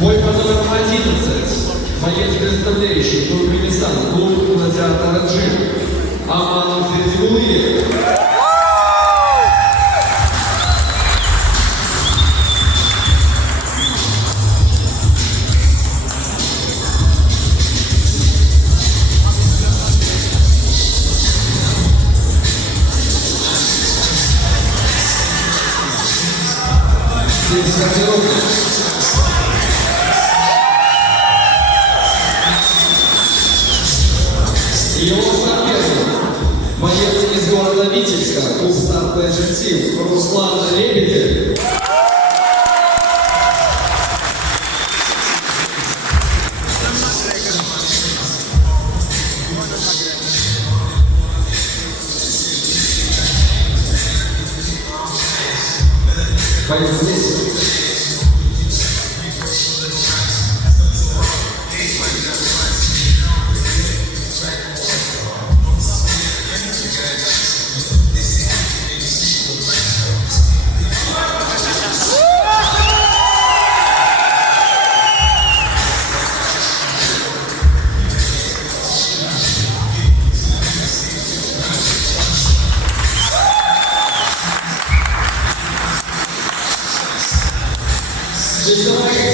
Бой по номеру 11. Боец, представляющий Туркменистан, клуб «Гладиатор Джим». Аманов Ферзигулиев. Его соперник, боец из города Витебска, клуб «Старт Pleasure Team», Руслан Лебедев. Боец здесь. Весовая